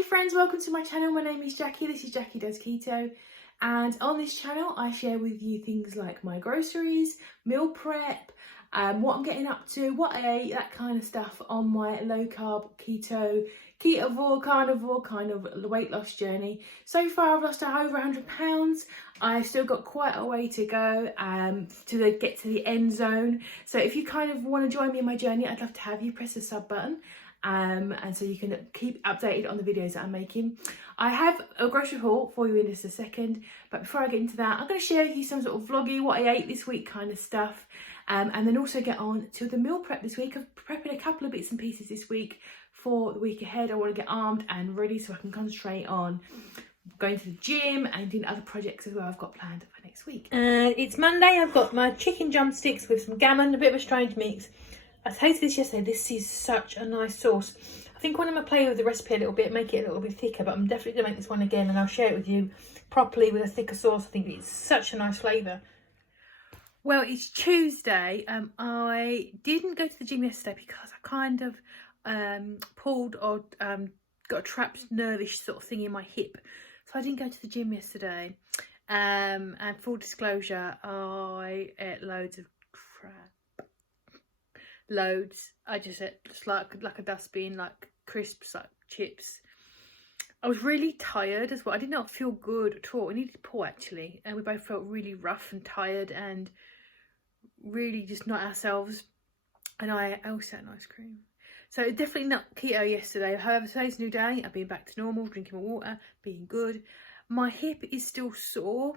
Hey friends, welcome to my channel. My name is Jackie. This is Jackie Does Keto, and on this channel I share with you things like my groceries, meal prep, what I'm getting up to, what I ate, that kind of stuff on my low carb keto, ketovore, carnivore kind of weight loss journey. So far I've lost over 100 pounds. I've still got quite a way to go to get to the end zone. So if you kind of want to join me in my journey, I'd love to have you press the sub button. And so you can keep updated on the videos that I'm making. I have a grocery haul for you in just a second, but before I get into that, I'm going to share with you some sort of vloggy, what I ate this week kind of stuff, and then also get on to the meal prep this week. I've prepping a couple of bits and pieces this week for the week ahead. I want to get armed and ready so I can concentrate on going to the gym and doing other projects as well I've got planned for next week. It's Monday. I've got my chicken drumsticks with some gammon, a bit of a strange mix. I tasted this yesterday. This is such a nice sauce. I think when I'm going to play with the recipe a little bit, make it a little bit thicker, but I'm definitely going to make this one again and I'll share it with you properly with a thicker sauce. I think it's such a nice flavour. Well, it's Tuesday. I didn't go to the gym yesterday because I kind of pulled or got a trapped nervish sort of thing in my hip. So I didn't go to the gym yesterday. And full disclosure, I ate loads of crap. Loads. I just ate just like a dustbin, like crisps, like chips. I was really tired as well. I did not feel good at all. I needed to pull actually, and we both felt really rough and tired and really just not ourselves. And I also had an ice cream. So definitely not keto yesterday. However, today's a new day. I've been back to normal, drinking my water, being good. My hip is still sore.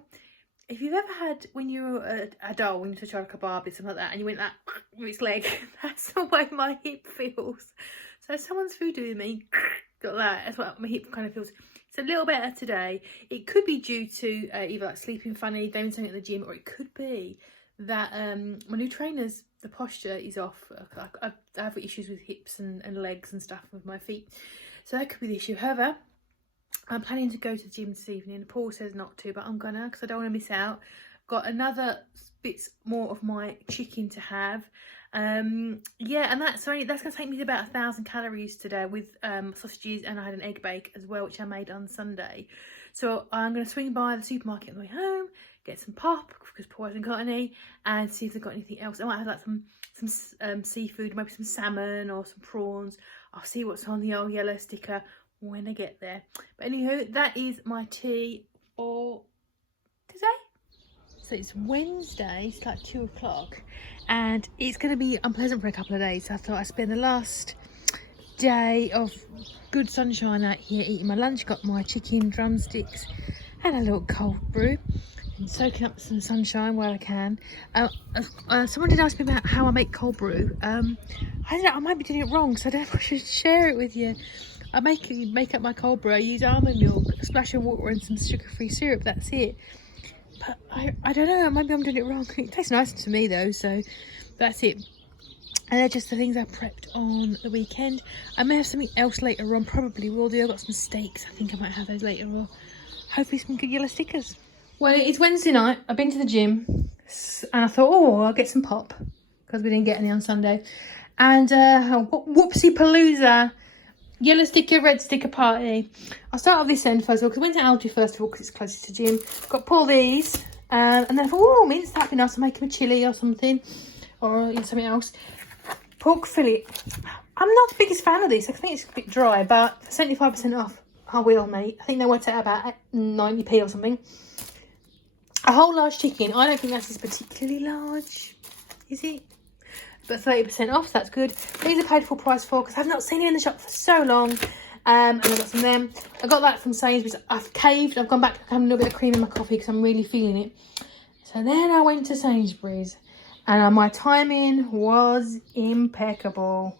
If you've ever had, when you're a doll, when you touch like a Barbie, something like that, and you went that with its leg, that's the way my hip feels. So someone's voodooing me, got that, that's what my hip kind of feels. It's a little better today. It could be due to either like sleeping funny, doing something at the gym, or it could be that my new trainers, the posture is off. I have issues with hips and legs and stuff with my feet. So that could be the issue. However, I'm planning to go to the gym this evening. Paul says not to, but I'm gonna because I don't want to miss out. Got another bits more of my chicken to have. Yeah, and that's going to take me to about 1,000 calories today with sausages, and I had an egg bake as well, which I made on Sunday. So I'm going to swing by the supermarket on the way home, get some pop because Paul hasn't got any, and see if they've got anything else. I might have like some seafood, maybe some salmon or some prawns. I'll see what's on the old yellow sticker when I get there. But anywho, that is my tea for today. So it's Wednesday, it's like 2 o'clock, and it's going to be unpleasant for a couple of days. So I thought I'd spend the last day of good sunshine out here eating my lunch. Got my chicken drumsticks and a little cold brew and soaking up some sunshine where I can. Someone did ask me about how I make cold brew. I don't know, I might be doing it wrong, so I don't know if I should share it with you. I make up my cold brew. I use almond milk, a splash of water and some sugar-free syrup. That's it. But I don't know, maybe I'm doing it wrong. It tastes nice to me though, so that's it. And they're just the things I prepped on the weekend. I may have something else later on, probably will do. I've got some steaks. I think I might have those later on. Hopefully some good yellow stickers. Well, it's Wednesday night. I've been to the gym and I thought, oh, I'll get some pop because we didn't get any on Sunday. And whoopsie palooza. Yellow sticker, red sticker party. I'll start off this end first of all because I went to Aldi first of all because it's closest to gym. Got Paul these and then I thought, oh, mince, that'd be nice to make him a chilli or something, or something else. Pork fillet. I'm not the biggest fan of this. I think it's a bit dry, but 75% off. I will, mate. I think they worked out about 90p or something. A whole large chicken. I don't think that's particularly large, is it? But 30% off, so that's good. These are paid full price for because I've not seen it in the shop for so long. And I got some of them. I got that from Sainsbury's. I've caved. I've gone back to having a little bit of cream in my coffee because I'm really feeling it. So then I went to Sainsbury's and my timing was impeccable.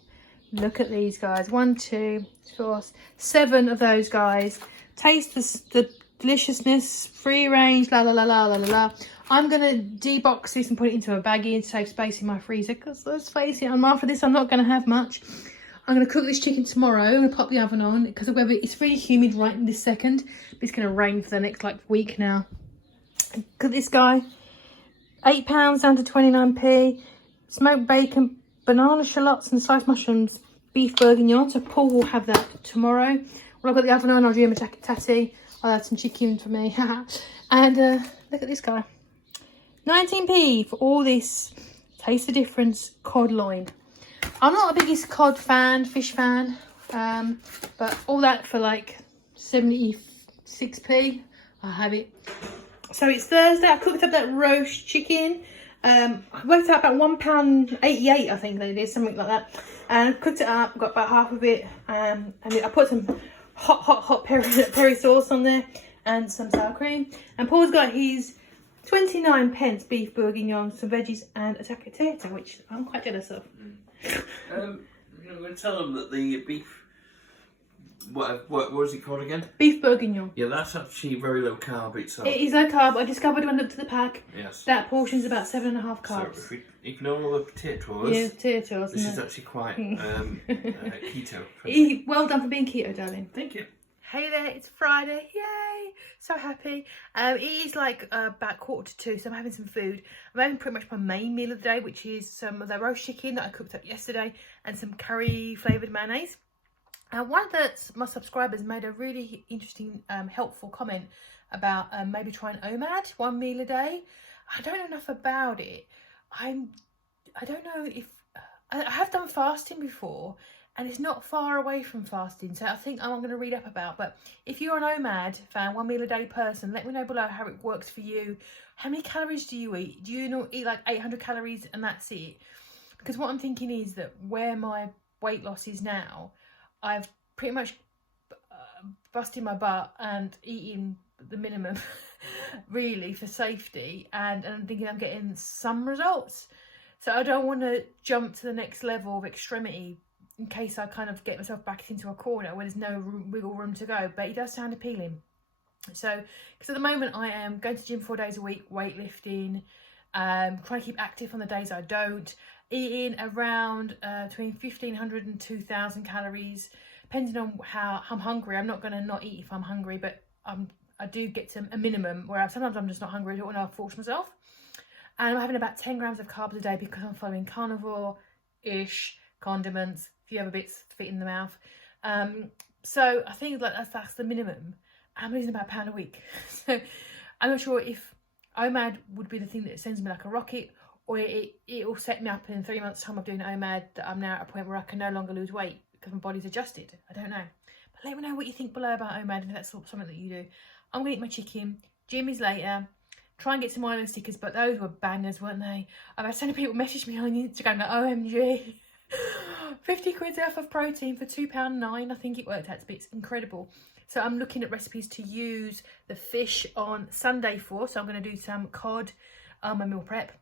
Look at these guys. 1, 2, 4, 7 of those guys. Taste the deliciousness, free range, la la la la la la la. I'm going to debox this and put it into a baggie and save space in my freezer because let's face it, after this I'm not going to have much. I'm going to cook this chicken tomorrow. I'm going to pop the oven on because the weather, it's really humid right in this second. But it's going to rain for the next week now. Look at this guy. £8 down to 29p. Smoked bacon, banana shallots and sliced mushrooms, beef bourguignon. So Paul will have that tomorrow. Well, I've got the oven on, I'll do my tatty. I'll add some chicken for me. And look at this guy. 19p for all this Taste the Difference cod loin. I'm not the biggest cod fan, fish fan, but all that for like 76p, I'll have it. So it's Thursday. I cooked up that roast chicken. I worked out about £1.88, I think it is, something like that. And cooked it up, got about half of it. And I put some hot peri sauce on there and some sour cream. And Paul's got his 29p beef bourguignon, some veggies and a tagliatelle, which I'm quite jealous of. I'm going to tell them that the beef, what was it called again? Beef bourguignon. Yeah, that's actually very low carb itself. It is low carb. I discovered when I looked at the pack. Yes. That portion's about 7.5 carbs. So if we ignore all the potatoes, yeah, potatoes. this is actually quite keto. Well done for being keto, darling. Thank you. Hey there, it's Friday, yay! So happy. It is like about 1:45, so I'm having some food. I'm having pretty much my main meal of the day, which is some of the roast chicken that I cooked up yesterday and some curry flavoured mayonnaise. One of my subscribers made a really interesting, helpful comment about maybe trying OMAD, one meal a day. I don't know enough about it. I don't know if... I have done fasting before, and it's not far away from fasting, so I think I'm going to read up about. But if you're an OMAD fan, one meal a day person, let me know below how it works for you. How many calories do you eat? Do you not eat like 800 calories and that's it? Because what I'm thinking is that where my weight loss is now, I've pretty much busted my butt and eating the minimum really for safety, and I'm thinking I'm getting some results. So I don't want to jump to the next level of extremity in case I kind of get myself back into a corner where there's no wiggle room to go. But it does sound appealing. So, because at the moment I am going to the gym 4 days a week, weightlifting, trying to keep active on the days I don't, eating around between 1,500 and 2,000 calories, depending on how I'm hungry. I'm not going to not eat if I'm hungry, but I do get to a minimum where sometimes I'm just not hungry. I don't want to force myself. And I'm having about 10 grams of carbs a day because I'm following carnivore-ish condiments, a few other bits to fit in the mouth. So I think like that's the minimum. I'm losing about £1 a week. So I'm not sure if OMAD would be the thing that sends me like a rocket, or it'll set me up in 3 months' time of doing OMAD that I'm now at a point where I can no longer lose weight because my body's adjusted. I don't know. But let me know what you think below about OMAD and if that's something that you do. I'm going to eat my chicken. Gym is later. Try and get some island stickers, but those were bangers, weren't they? I've had so many people message me on Instagram like, OMG. 50 quid worth of protein for £2.09. I think it worked out to be. It's incredible. So I'm looking at recipes to use the fish on Sunday for. So I'm going to do some cod on my meal prep.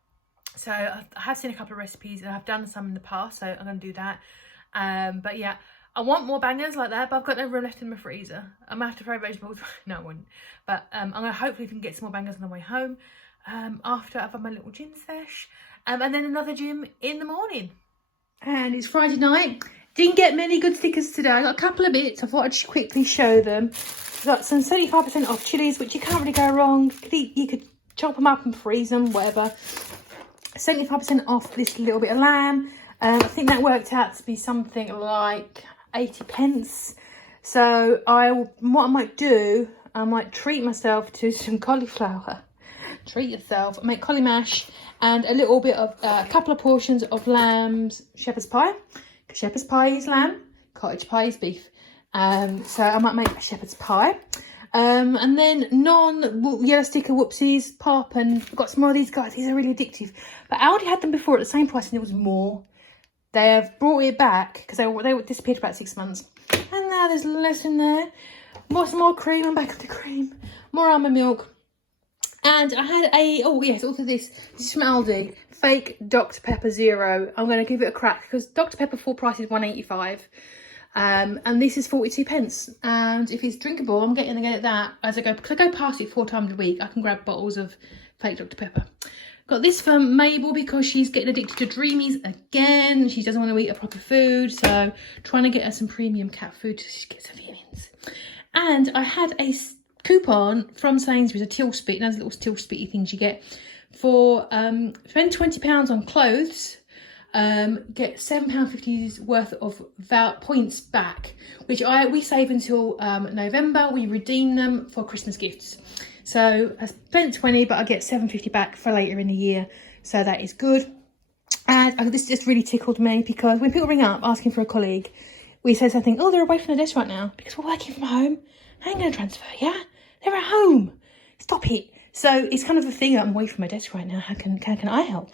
So I have seen a couple of recipes and I've done some in the past, so I'm going to do that. But yeah, I want more bangers like that, but I've got no room left in my freezer. I'm going to have to throw vegetables. No, I wouldn't. But I'm going to hopefully can get some more bangers on the way home after I've had my little gym sesh. And then another gym in the morning. And it's Friday night. Didn't get many good stickers today. I got a couple of bits. I thought I'd just quickly show them. Got some 75% off chilies, which you can't really go wrong. You could chop them up and freeze them, whatever. 75% off this little bit of lamb. I think that worked out to be something like 80p. So what I might do, I might treat myself to some cauliflower. Treat yourself. Make cauli mash and a little bit of a couple of portions of lamb's shepherd's pie. Shepherd's pie is lamb, cottage pie is beef. So I might make a shepherd's pie. And then non-yellow sticker whoopsies, pop, and I've got some more of these guys. These are really addictive. But I already had them before at the same price and it was more. They have brought it back because they disappeared for about 6 months. And now there's less in there. Some more cream. I'm back with the cream. More almond milk. And I had also this is from Aldi. Fake Dr. Pepper Zero. I'm going to give it a crack because Dr. Pepper full price is £1.85. And this is 42p. And if it's drinkable, I'm going to get that as I go. Because I go past it 4 times a week. I can grab bottles of fake Dr. Pepper. Got this from Mabel because she's getting addicted to Dreamies again. She doesn't want to eat a proper food. So trying to get her some premium cat food so she gets her feelings. And I had a coupon from Sainsbury's, a till spit. Those little till spitty things you get for spend £20 on clothes. get £7.50 worth of points back, which we save until November. We redeem them for Christmas gifts. So I spent 20, but I get £7.50 back for later in the year. So that is good. And this just really tickled me, because when people ring up asking for a colleague, we say something, oh, they're away from the desk right now because we're working from home. I ain't going to transfer, yeah? They're at home. Stop it. So it's kind of a thing, I'm away from my desk right now. How can I help?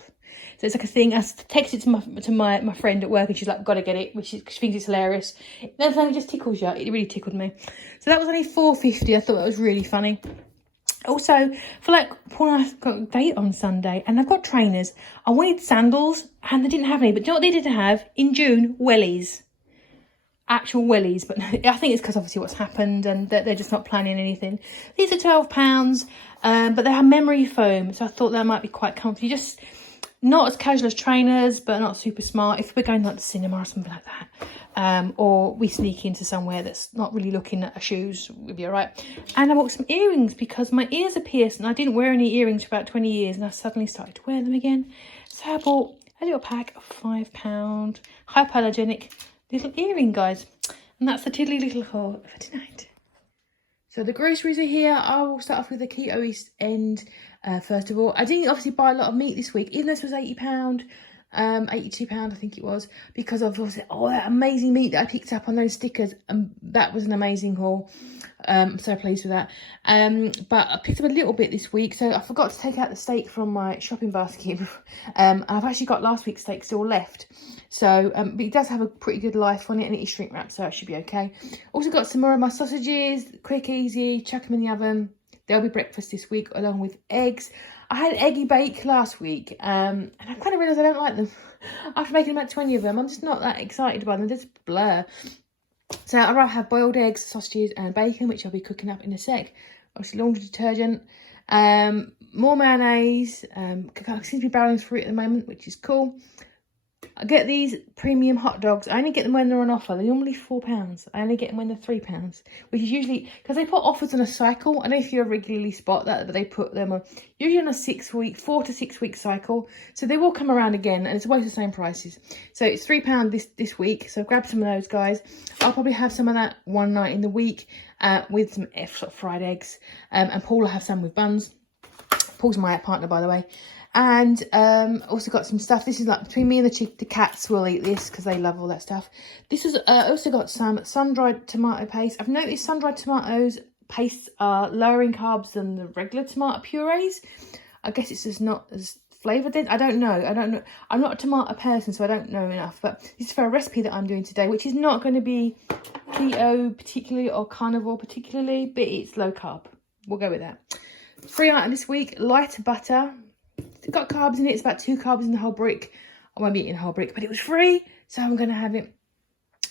So it's like a thing. I texted to my friend at work, and she's like, gotta get it, which she thinks it's hilarious. That thing just tickles you. It really tickled me. So that was only £4.50. I thought that was really funny. Also, for like, Paul and I got a date on Sunday, and I've got trainers. I wanted sandals, and they didn't have any. But do you know what they did have in June? Wellies. Actual wellies, but I think it's because obviously what's happened, and they're just not planning anything. These are £12, but they have memory foam, so I thought that might be quite comfy. Just not as casual as trainers, but not super smart. If we're going to like the cinema or something like that, or we sneak into somewhere that's not really looking at our shoes, we'll be all right. And I bought some earrings because my ears are pierced, and I didn't wear any earrings for about 20 years, and I suddenly started to wear them again. So I bought a little pack of £5 hypoallergenic little earring, guys, and that's the tiddly little haul for tonight. So the groceries are here. I will start off with the Keto East End. First of all, I didn't obviously buy a lot of meat this week, even though this was £80, £82 I think it was, because of obviously all that amazing meat that I picked up on those stickers, and that was an amazing haul. I'm so pleased with that. But I picked up a little bit this week, so I forgot to take out the steak from my shopping basket. I've actually got last week's steak still left, so but it does have a pretty good life on it, and it is shrink wrapped, so it should be okay. Also got some more of my sausages, quick, easy, chuck them in the oven. There'll be breakfast this week along with eggs. I had eggy bake last week, and I kind of realised I don't like them. After making about 20 of them, I'm just not that excited by them. They're just blur. So I'd rather have boiled eggs, sausages and bacon, which I'll be cooking up in a sec. Obviously laundry detergent, more mayonnaise. Seems to be barreling through it at the moment, which is cool. I get these premium hot dogs. I only get them when they're on offer. They're normally £4. I only get them when they're £3, which is usually because they put offers on a cycle. I don't know if you regularly spot that, but they put them on usually on a 4 to 6 week cycle. So they will come around again, and it's always the same prices. So it's £3 this week. So grab some of those, guys. I'll probably have some of that one night in the week with some fried eggs, and Paul will have some with buns. Paul's my partner, by the way. And also got some stuff. This is like between me and the cats will eat this because they love all that stuff. This is also got some sun-dried tomato paste. I've noticed sun-dried tomatoes pastes are lower in carbs than the regular tomato purees. I guess it's just not as flavoured. I don't know. I'm not a tomato person, so I don't know enough. But this is for a recipe that I'm doing today, which is not going to be keto particularly or carnivore particularly, but it's low carb. We'll go with that. Free item this week, light butter. It's got carbs in it. It's about 2 carbs in the whole brick. I won't be eating a whole brick, but it was free, so I'm going to have it.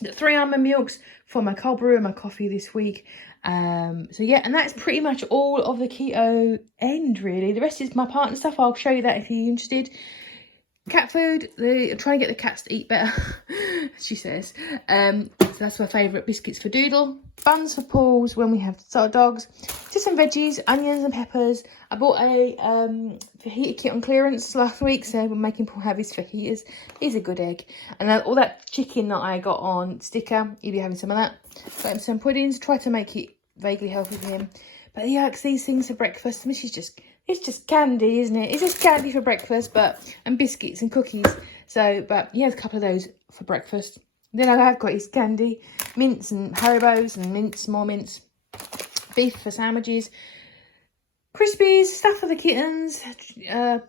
Got 3 almond milks for my cold brew and my coffee this week. So yeah, and that's pretty much all of the keto end, really. The rest is my partner stuff. I'll show you that if you're interested. Cat food. I'm trying to get the cats to eat better, she says. So that's my favourite. Biscuits for Doodle. Buns for Paul's when we have dogs. Just some veggies, onions and peppers. I bought a fajita kit on clearance last week, so we're making Paul have his fajitas. He's a good egg. And all that chicken that I got on sticker, he'll be having some of that. Got him some puddings. Try to make it vaguely healthy for him. But he likes these things for breakfast. I mean, it's just candy, isn't it? It's just candy for breakfast, and biscuits and cookies. So, but he has a couple of those for breakfast. Then I've got his candy, mints and Haribos and mints, more mints, beef for sandwiches, Crispies, stuff for the kittens,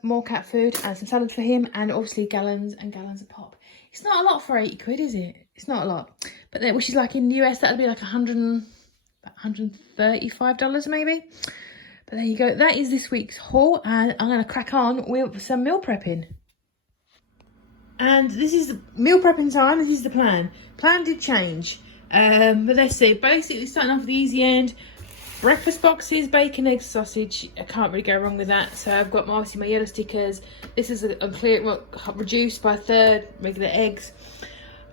more cat food and some salad for him, and obviously gallons and gallons of pop. It's not a lot for 80 quid, is it? It's not a lot. But then, which is like in the US, that would be like $135 maybe. But there you go. That is this week's haul, and I'm going to crack on with some meal prepping. And this is the meal prepping time. This is the plan. Plan did change. But let's see. Basically, starting off with the easy end. Breakfast boxes, bacon, eggs, sausage. I can't really go wrong with that. So I've got obviously my yellow stickers. This is a clear, reduced by a third, regular eggs.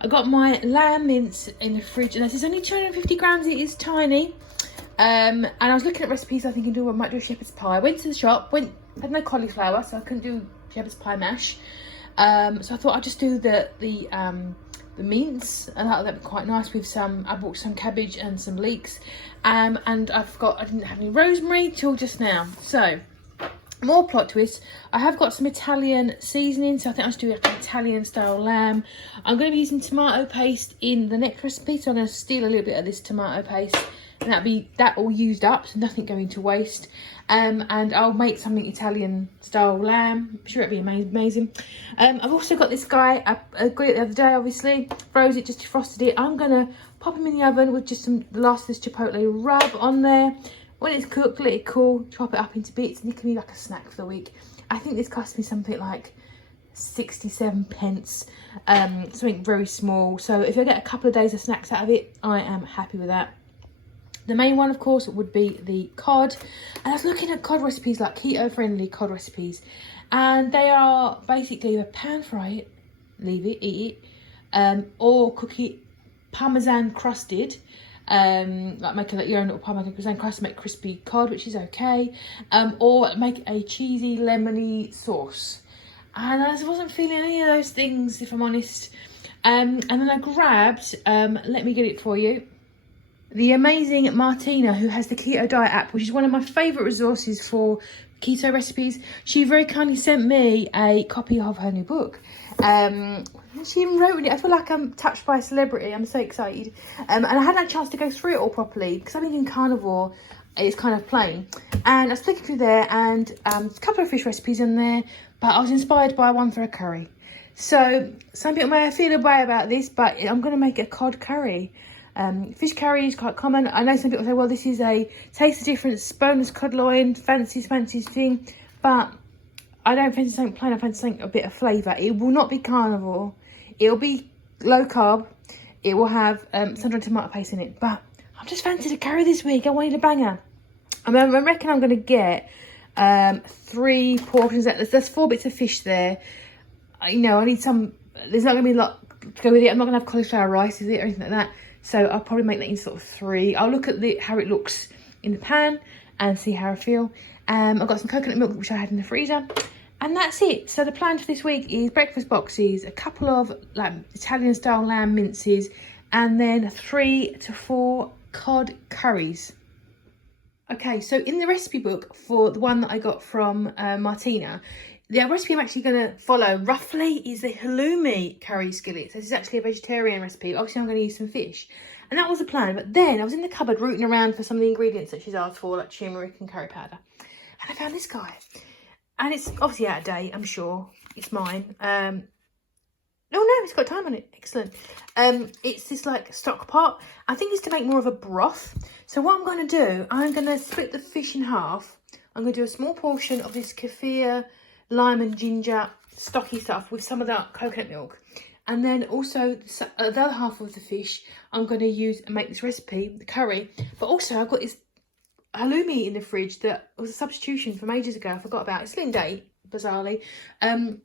I got my lamb mince in the fridge, and this is only 250 grams. It is tiny. And I was looking at recipes. I think I might do a shepherd's pie. I went to the shop. Had no cauliflower, so I couldn't do shepherd's pie mash. So I thought I'd just do the mince, and that'd be quite nice with some. I bought some cabbage and some leeks, and I didn't have any rosemary till just now. So more plot twists. I have got some Italian seasoning, so I think I'll just do like an Italian style lamb. I'm going to be using tomato paste in the next recipe, so I'm going to steal a little bit of this tomato paste, and that'll be that all used up, so nothing going to waste. And I'll make something Italian style lamb. I'm sure it'll be amazing. I've also got this guy. I got it the other day, obviously. Froze it, just defrosted it. I'm going to pop him in the oven with just the last of this Chipotle rub on there. When it's cooked, let it cool, chop it up into bits, and it can be like a snack for the week. I think this cost me something like 67 pence, something very small. So if I get a couple of days of snacks out of it, I am happy with that. The main one, of course, would be the cod. And I was looking at cod recipes, like keto-friendly cod recipes. And they are basically either pan fry it, leave it, eat it, or cook it parmesan crusted. Like make your own little parmesan crust, make crispy cod, which is okay, or make a cheesy lemony sauce. And I wasn't feeling any of those things, if I'm honest. And then I grabbed, let me get it for you, the amazing Martina, who has the Keto Diet app, which is one of my favourite resources for keto recipes. She very kindly sent me a copy of her new book. She even wrote in it. I feel like I'm touched by a celebrity. I'm so excited. And I hadn't had a chance to go through it all properly because I've been in carnivore. It's kind of plain. And I was flicking through there, and a couple of fish recipes in there, but I was inspired by one for a curry. So some people may feel a way about this, but I'm going to make a cod curry. Fish curry is quite common. I know some people say, well, this is a taste of difference, boneless cod loin, fancy thing, but I don't fancy something plain. I fancy something a bit of flavour. It will not be carnivore. It'll be low carb. It will have sun-dried tomato paste in it. But I've just fancied a curry this week. I wanted a banger. I reckon I'm going to get 3 portions. There's 4 bits of fish there. I need some. There's not going to be a lot to go with it. I'm not going to have cauliflower rice, is it, or anything like that. So I'll probably make that in sort of 3. I'll look at how it looks in the pan and see how I feel. I've got some coconut milk, which I had in the freezer. And that's it. So the plan for this week is breakfast boxes, a couple of like Italian style lamb minces, and then 3 to 4 cod curries. Okay, so in the recipe book for the one that I got from Martina, the recipe I'm actually going to follow roughly is the halloumi curry skillet. So this is actually a vegetarian recipe. Obviously I'm going to use some fish. And that was the plan. But then I was in the cupboard rooting around for some of the ingredients that she's asked for, like turmeric and curry powder. And I found this guy. And it's obviously out of date, I'm sure. It's mine. Oh no, it's got time on it. Excellent. It's this like stock pot. I think it's to make more of a broth. So what I'm going to do, I'm going to split the fish in half. I'm going to do a small portion of this kefir, lime and ginger stocky stuff with some of that coconut milk. And then also the other half of the fish I'm going to use and make this recipe, the curry. But also I've got this halloumi in the fridge that was a substitution from ages ago. I forgot about it. It's still in date, bizarrely. But I'm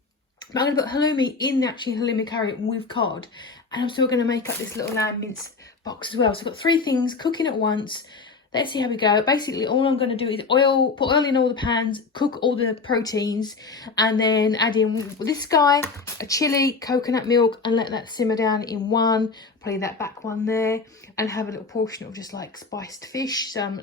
going to put halloumi in the actual halloumi curry with cod. And I'm still going to make up this little lamb mince box as well. So I've got 3 things cooking at once. Let's see how we go. Basically, all I'm going to do is put oil in all the pans, cook all the proteins, and then add in this guy, a chilli, coconut milk, and let that simmer down in one. Probably that back one there, and have a little portion of just like spiced fish, some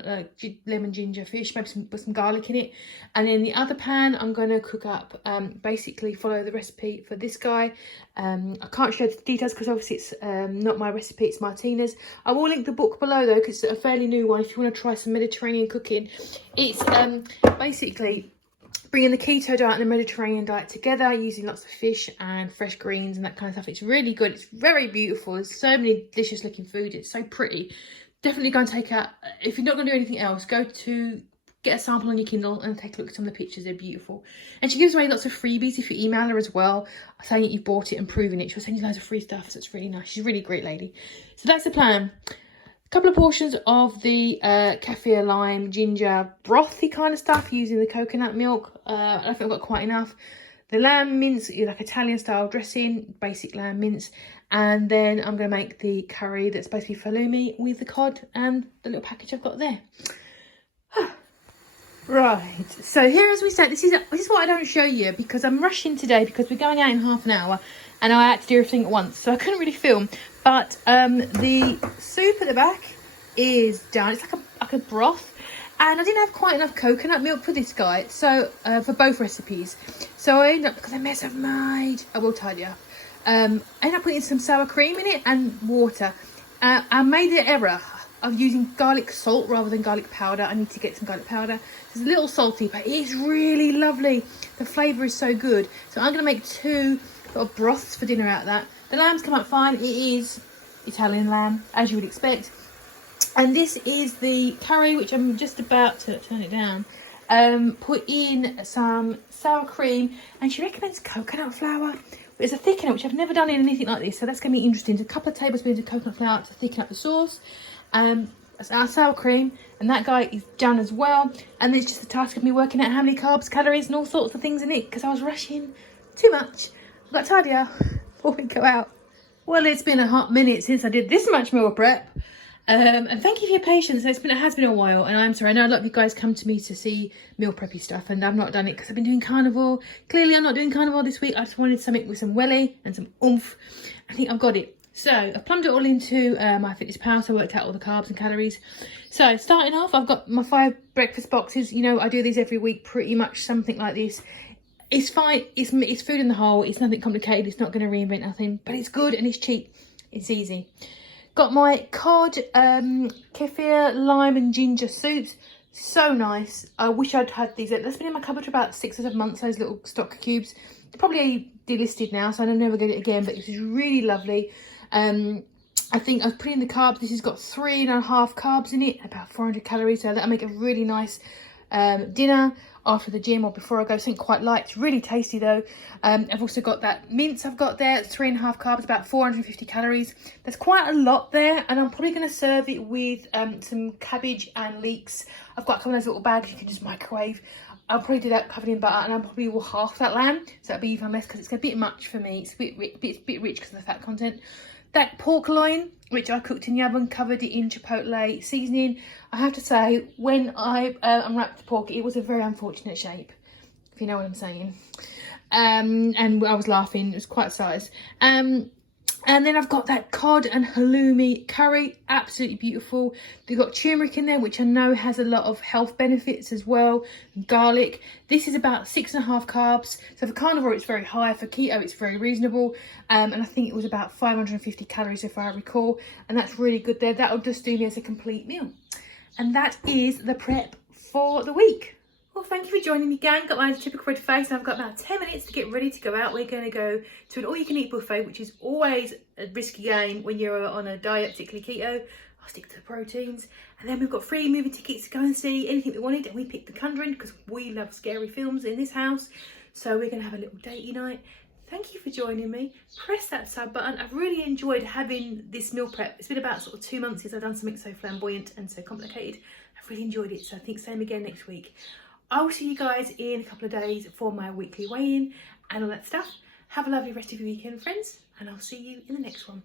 lemon ginger fish, maybe put some garlic in it. And in the other pan, I'm going to cook up, basically follow the recipe for this guy. I can't show the details because obviously it's not my recipe, it's Martina's. I will link the book below though because it's a fairly new one if you want to try some Mediterranean cooking. It's basically bringing the keto diet and the Mediterranean diet together using lots of fish and fresh greens and that kind of stuff. It's really good. It's very beautiful. There's so many delicious looking food. It's so pretty. Definitely go and take a, if you're not going to do anything else, get a sample on your Kindle and take a look at some of the pictures. They're beautiful. And she gives away lots of freebies if you email her as well, saying that you've bought it and proving it. She'll send you loads of free stuff. So it's really nice. She's a really great lady. So that's the plan. A couple of portions of the kefir, lime, ginger, brothy kind of stuff using the coconut milk. I don't think I've got quite enough. The lamb mince, like Italian style dressing, basic lamb mince. And then I'm going to make the curry that's supposed to be halloumi with the cod and the little package I've got there. Right, so here as we said, this is what I don't show you because I'm rushing today because we're going out in half an hour and I had to do everything at once, so I couldn't really film. But the soup at the back is done. It's like a broth, and I didn't have quite enough coconut milk for this guy, so for both recipes. So I ended up, because I mess I've made, I will tidy up. I ended up putting some sour cream in it and water. I made the error of using garlic salt rather than garlic powder. I need to get some garlic powder. It's a little salty, but it is really lovely. The flavour is so good. So I'm going to make 2 little broths for dinner out of that. The lamb's come out fine. It is Italian lamb, as you would expect. And this is the curry, which I'm just about to turn it down. Put in some sour cream, and she recommends coconut flour. It's a thickener, which I've never done in anything like this, so that's going to be interesting. So a couple of tablespoons of coconut flour to thicken up the sauce. That's our sour cream, and that guy is done as well. And it's just the task of me working out how many carbs, calories, and all sorts of things in it because I was rushing too much. I've got to tidy up before we go out. Well, it's been a hot minute since I did this much meal prep. And thank you for your patience. It has been a while, and I'm sorry. I know a lot of you guys come to me to see meal preppy stuff, and I've not done it because I've been doing carnivore. Clearly, I'm not doing carnivore this week. I just wanted something with some welly and some oomph. I think I've got it. So I've plumbed it all into my Fitness Pal, so I worked out all the carbs and calories. So starting off, I've got my 5 breakfast boxes. You know, I do these every week, pretty much something like this. It's fine. It's food in the hole. It's nothing complicated. It's not going to reinvent nothing, but it's good and it's cheap. It's easy. Got my cod, kefir, lime and ginger soups. So nice. I wish I'd had these. That's been in my cupboard for about 6 or 7 months, those little stock cubes. They're probably delisted now, so I'll never get it again, but this is really lovely. I think I've put in the carbs. This has got 3.5 carbs in it, about 400 calories, so that'll make a really nice dinner after the gym or before I go. Something quite light. It's really tasty though. I've also got that mince I've got there. It's 3.5 carbs, about 450 calories. There's quite a lot there, and I'm probably going to serve it with some cabbage and leeks. I've got a couple of those little bags you can just microwave. I'll probably do that covered in butter, and I probably will half that lamb, so that'll be even less because it's a bit much for me. It's a bit rich because of the fat content. That pork loin, which I cooked in the oven, covered it in chipotle seasoning. I have to say, when I unwrapped the pork, it was a very unfortunate shape, if you know what I'm saying. And I was laughing. It was quite size. And then I've got that cod and halloumi curry, absolutely beautiful. They've got turmeric in there, which I know has a lot of health benefits as well. Garlic. This is about 6.5 carbs. So for carnivore, it's very high. For keto, it's very reasonable. And I think it was about 550 calories, if I recall. And that's really good there. That'll just do me as a complete meal. And that is the prep for the week. Well, thank you for joining me, gang. Got my typical red face, and I've got about 10 minutes to get ready to go out. We're going to go to an all-you-can-eat buffet, which is always a risky game when you're on a diet, particularly keto. I'll stick to the proteins. And then we've got free movie tickets to go and see anything we wanted, and we picked The Conjuring because we love scary films in this house. So we're going to have a little datey night. Thank you for joining me. Press that sub button. I've really enjoyed having this meal prep. It's been about sort of 2 months since I've done something so flamboyant and so complicated. I've really enjoyed it, so I think same again next week. I will see you guys in a couple of days for my weekly weigh-in and all that stuff. Have a lovely rest of your weekend, friends, and I'll see you in the next one.